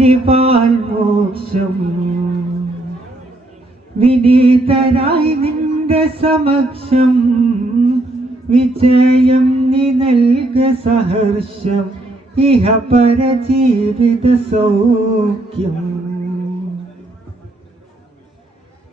കനിവാൽ മോക്ഷം. വിനീതരായി നിന്റെ സമക്ഷം. വിജയം നീ നൽക സഹർഷം. ഇഹ പരജീവിത സൗഖ്യം.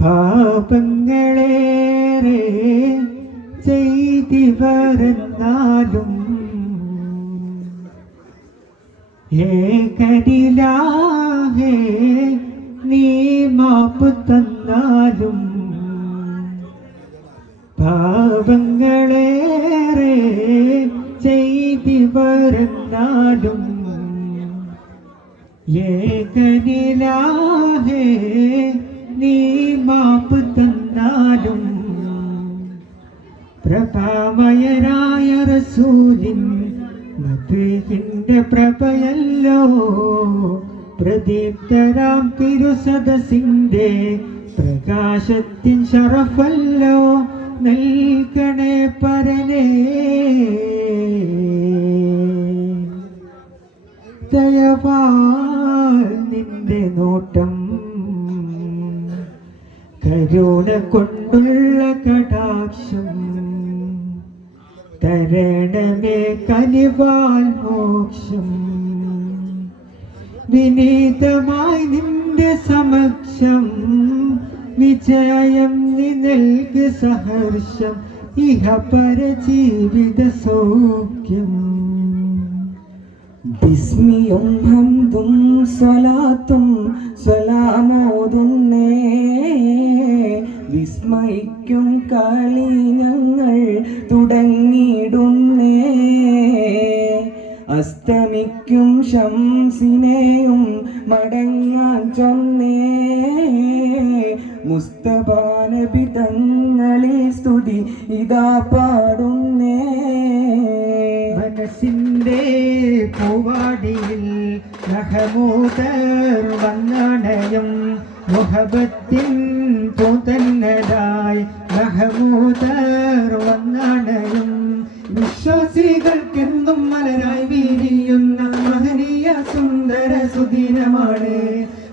പാപങ്ങളേറെ ചെയ്തിവരെന്നാലും മാപ്പ് തന്നാലും പാപങ്ങളേറെ ചെയ്തിവരെന്നാലും ഏകനിലാഹേ നീ മാപ്പ് തന്നാലും പ്രഭാമയരായ റസൂലിൻ മധുവിന്റെ പ്രഭയല്ലോ പ്രദീപ്തരാം തിരുസദസിന്റെ പ്രകാശത്തിൻ ഷറഫല്ലോ നൽകണേ പരനേ. നിന്റെ നോട്ടം കരുണ കൊണ്ടുള്ള കടാക്ഷം തരണമേ കനിവാൽ മോക്ഷം. വിനീതമായി നിന്റെ സമക്ഷം വിജയം നീ നൽക സഹർഷം ഇഹ പര ജീവിത സൗഖ്യം. ബിസ്മിയും ഹംദും സ്വലാത്തും സ്വലാമോതുന്നേ വിസ്മയിക്കും കളി ശംസിനെയും മടങ്ങാൻ ചൊന്നേ. മുസ്തഫാനബി തങ്ങളെ സ്തുതി ഇതാ പാടുന്നേ. മനസ്സിന്റെ പൂവാടിയിൽ മഹമൂദർ വന്നണയും മുഹബത്തിൻ പൂതന്നതായി മഹമൂദർ വന്നണയും. വിശ്വാസികൾക്കെന്നും മലരായി വീരിയുന്ന സുന്ദര സുദിനമാണ്.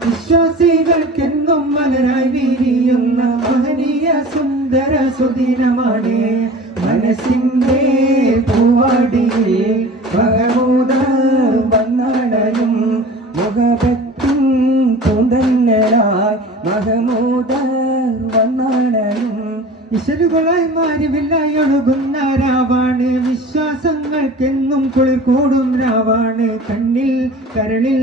വിശ്വാസികൾക്കെന്നും മലരായി വീരിയുന്ന മഹനീയ സുന്ദര സുദിനമാണ്. മനസ്സിന്റെ പൂവാടിയിൽ മഹമൂദർ വന്നടയും മുഖപത്തും തുന്തന്നരായി മഹമൂത വന്നടയും ഇശലുകളായി മാറിവില്ലായി ഒഴുകുന്ന രാവാണ്. വിശ്വാസങ്ങൾക്കെന്നും കുളിർ കൂടും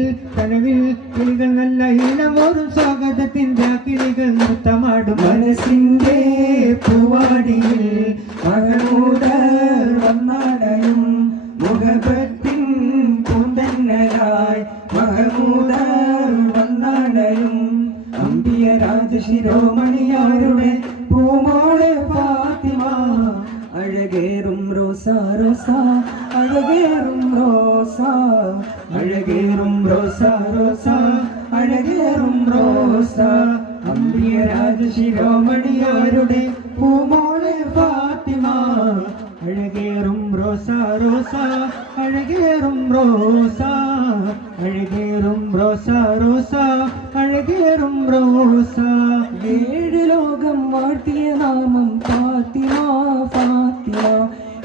കനവിൽ കിളികൾ നല്ല ഇനമോറും സ്വാഗതത്തിന്റെ കിളികൾ നൃത്തമാടും. മനസ്സിന്റെ പൂവാടിയിൽ മഹമൂദർ വന്നാടയും. മുഖപത്തിൻ തുന്തന്നരായി മഹമൂദർ വന്നാടയും. അമ്പിയ രാജശിരോമണിയാരുടെ പൂമോളെ ഫാത്തിമ? അഴകേറും റോസ റോസ അഴകേറും റോസ അഴകേറും റോസ റോസ അഴകേറും റോസ. അമ്പിയ രാജശിരോമണിയാരുടെ പൂമോളെ ഫാത്തിമ. അഴകേറും റോസ റോസ അഴകേറും റോസ അഴകേറും റോസ റോസ. അഴകേറും റോസ ഏഴ് ലോകം വാഴ്ത്തിയ നാമം ഫാത്തിമ ഫാത്തിമ.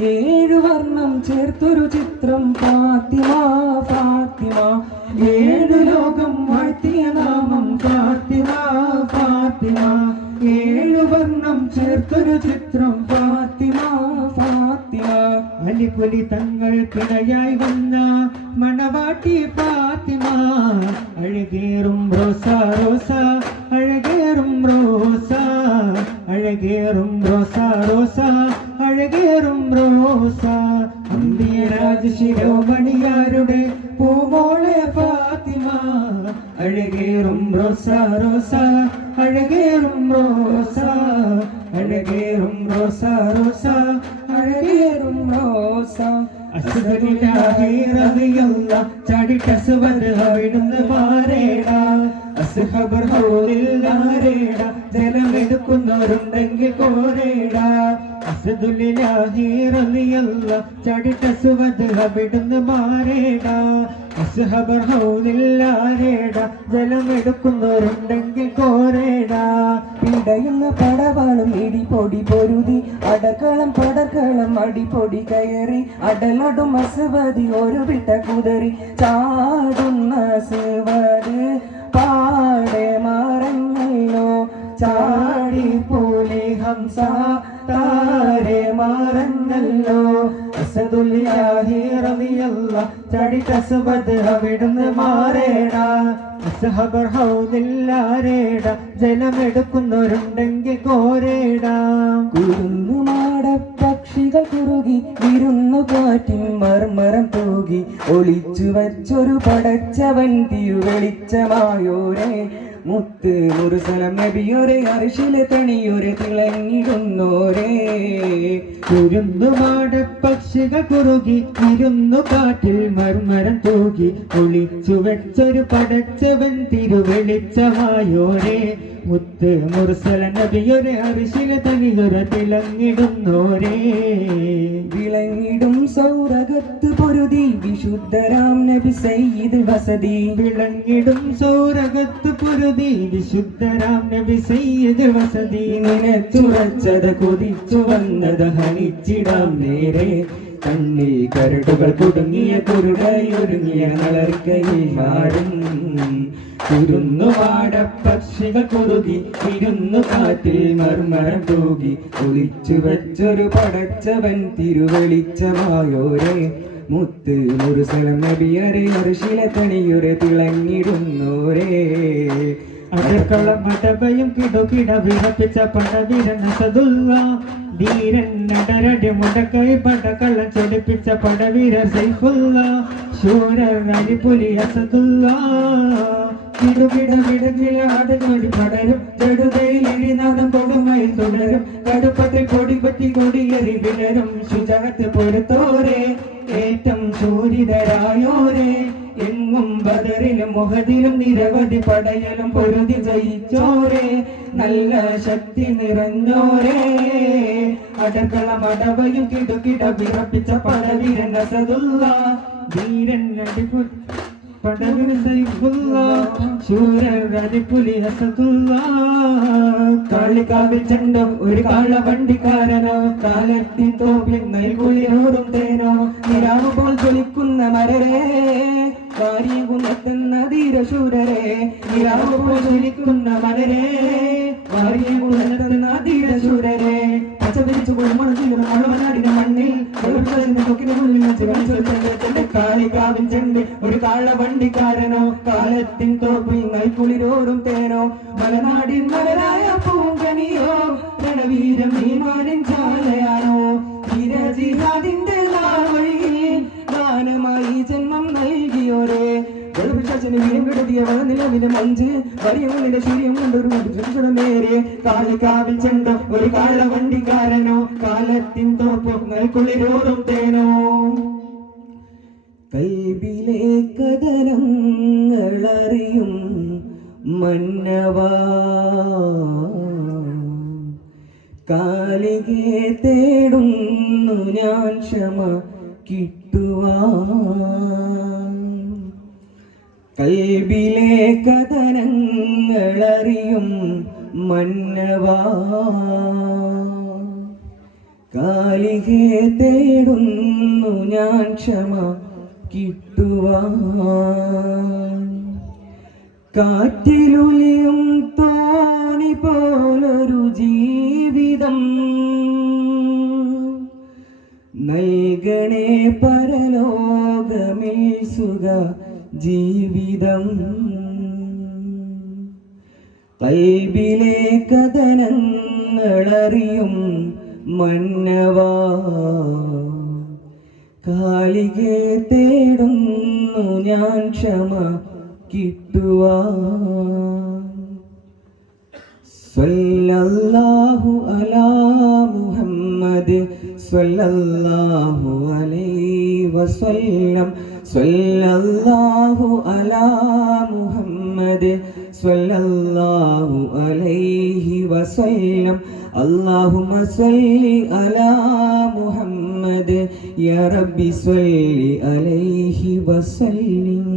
ഏഴു വർണം ചേർത്തൊരു ചിത്രം ഫാത്തിമ ഫാത്തിമ. ഏഴു ലോകം വാഴ്ത്തിയ നാമം ഫാത്തിമ ഫാത്തിമ. ഏഴു വർണം ചേർത്തൊരു ചിത്രം ഫാത്തിമ. അലിപുലി തങ്ങൾ കിണയായി വന്ന മണവാട്ടി പാത്തിമ അഴകേറും റോസ റോസ അഴകേറും റോസ. അഴകേറും റോസ റോസ അഴകേറും റോസ. അമ്പിയ രാജശിരോമണിയാരുടെ പൂമോളെ ഫാത്തിമ. അഴകേറും റോസ റോസ അഴകേറും റോസ. അഴകേറും റോസ റോസ. അസുഖനിലാഹിറതിയുള്ള ചാടിട്ടസുവത് അവിടുന്ന് മാറേട അസുഖബർ ഹോളിൽ നാരേട ജലമെടുക്കുന്നവരുണ്ടെങ്കിൽ കോരേട ജലമെടുക്കുന്നവരുണ്ടെങ്കിൽ കോരേടാ. പിടയുന്ന പടവാളും ഇടിപൊടി പൊരുതി അടക്കളം പടക്കളം അടിപൊടി കയറി അടലടും അസുവതി ഒരു വിട്ട കുതറി ചാടുന്ന ജലമെടുക്കുന്നവരുണ്ടെങ്കിൽ കോരേടാ. കുരുന്നു പക്ഷികൾ കുറുകി ഇരുന്നു കാറ്റിൻ മർമരം തൂകി. ഒളിച്ചു വച്ചൊരു പടച്ചവൻ തിരുവെളിച്ചമായോരെ. മുത്ത് മുറുസലം നബിയൊരു അരിശിലെ തണിയൊരു തിളങ്ങിടുന്നോരേ കുരുന്നുമാട പക്ഷിക കുറുകി ഇരുന്നു കാറ്റിൽ മർമരം തൂകി ഒളിച്ചു വെച്ചൊരു പടച്ചവൻ തിരുവെളിച്ചമായോരെ. മുത്ത് മുർസല നബിയൊരു അരിശില തനിയൊരു തിളങ്ങിടുന്നോരേ വിളങ്ങിടും സൗരകത്ത് പൊരുതി വിശുദ്ധരാം നബി സയ്യിദ് വസതി വിളങ്ങിടും സൗരകത്ത് പൊരുതി. വിശുദ്ധരാം നബി സയ്യിദ് വസതി നിനച്ചുറച്ചത് കൊതിച്ചു വന്നത് ഹനിച്ചിടാം നേരെ. കണ്ണിൽ കരടുകൾ കുടുങ്ങിയ കുരുടയൊരുങ്ങിയ നളർക്കയിൽ മാറും കുരുന്നു പക്ഷികൾ കൊതുകി. ഇരുന്നു കാറ്റിൽ മർമരം തൂകി ഒളിച്ചു വെച്ചൊരു പടച്ചവൻ തിരുവെളിച്ചമായോരെ. മുത്ത് മുറുസലം നബിയരെ ഒരു തണിയൊരെ തിളങ്ങിടുന്നോരേ അടക്കളം അടഭയം കിടുകിട വിറപ്പിച്ച പടവീരൻ അസദുള്ള. ധീരൻ നടരടി മുടക്കൈ പടക്കള്ളം ചൊടിപ്പിച്ച പടവീരർ സൈഫുള്ള. ശൂരർ അരിപുലി അസദുള്ള. കിടുകിട വിടകിലാട് കൊടി പടരും. ജടുതയിൽ എഴിനാദം കൊടുമയിൽ തുടരും. കടുപ്പത്തിൽ കൊടി പറ്റി കൊടിയേറി വിടരും. ശുചകത്ത് പൊരുത്തോരെ ഏറ്റം ശൂരിതരായോരെ എങ്ങും ബദറിലും മുഹദിലും നിരവധി പടയലും പൊരുതി ജയിച്ചോരെ. നല്ല ശക്തി നിറഞ്ഞോരെ. അടക്കള മടവയും കിടുകിട വിറപ്പിച്ച പടവീരൻ അസദുള്ള ധീരൻ അടിപു പടവിന് സൈഫുള്ള ശൂരർ അടിപുലി അസദുള്ള കാളികാവിൽ ചെണ്ടോ ഒരു കാള വണ്ടിക്കാരനോ കാലത്തി തോപ്പിൽ നൈകുളിയോറും തേനോ നിരാവ് പോൽ ജ്വലിക്കുന്ന മരരേ വാരികുന്നെത്തുന്ന ധീരശൂരരെ നിരാവ് പോൽ ജ്വലിക്കുന്ന മരരേ. വണ്ടിക്കാരനോ കാലത്തിൻ തോപ്പിങ്ങൾ നൈക്കുളിരോടും തേനോ മലനാടിൻ മലരായ പൂങ്കനിയോ രണവീരം നീമാനിൻ ചാലയാനോ ധീരജിഹാദിന്റെ നാൾവഴിയിൽ ദാനമായി ജന്മം നൽകിയോരേ. വെളുപ്പിച്ചാച്ചന് വീരം കെടുത്തിയ വളനിലവിലെ മഞ്ച് വരിയവനിലെ ശൂര്യം കൊണ്ടൊരു നേരെ കാളികാവിൽ ചെണ്ട ഒരു കാല വണ്ടിക്കാരനോ കാലത്തിൻ തോപ്പോ കുളിരോറും തേനോ. കൽബിലെ കഥനങ്ങളറിയും മന്നവ. കാലികെ തേടുന്നു ഞാൻ ക്ഷമ കിട്ടുവാ കൽബിലെ കഥനങ്ങളറിയും മന്നവാ. കാലികെ തേടുന്നു ഞാൻ ക്ഷമ കിട്ടുവാൻ കാറ്റിലുലിയും തോണി പോലൊരു ജീവിതം. നൽകണേ പരലോകമേ സുഖ ജീവിതം. കൽബിലെ കഥനങ്ങളറിയും മന്നവാ. കാളികെ തേടുന്നു ഞാൻ ക്ഷമ കിട്ടുവാ അലാ മുഹമ്മദ് സ്വല്ലാഹു അലൈഹി വസല്ലം. സ്വല്ലാഹു അലാ മുഹമ്മദ് സ്വല്ലാഹു അലൈഹി വസല്ലം. അല്ലാഹുമ്മ സല്ലി അലാ മുഹമ്മദ് മുഹമ്മദ് യാ റബ്ബി സല്ലി അലൈഹി വസല്ലിം.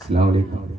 അസ്സലാമു അലൈക്കും.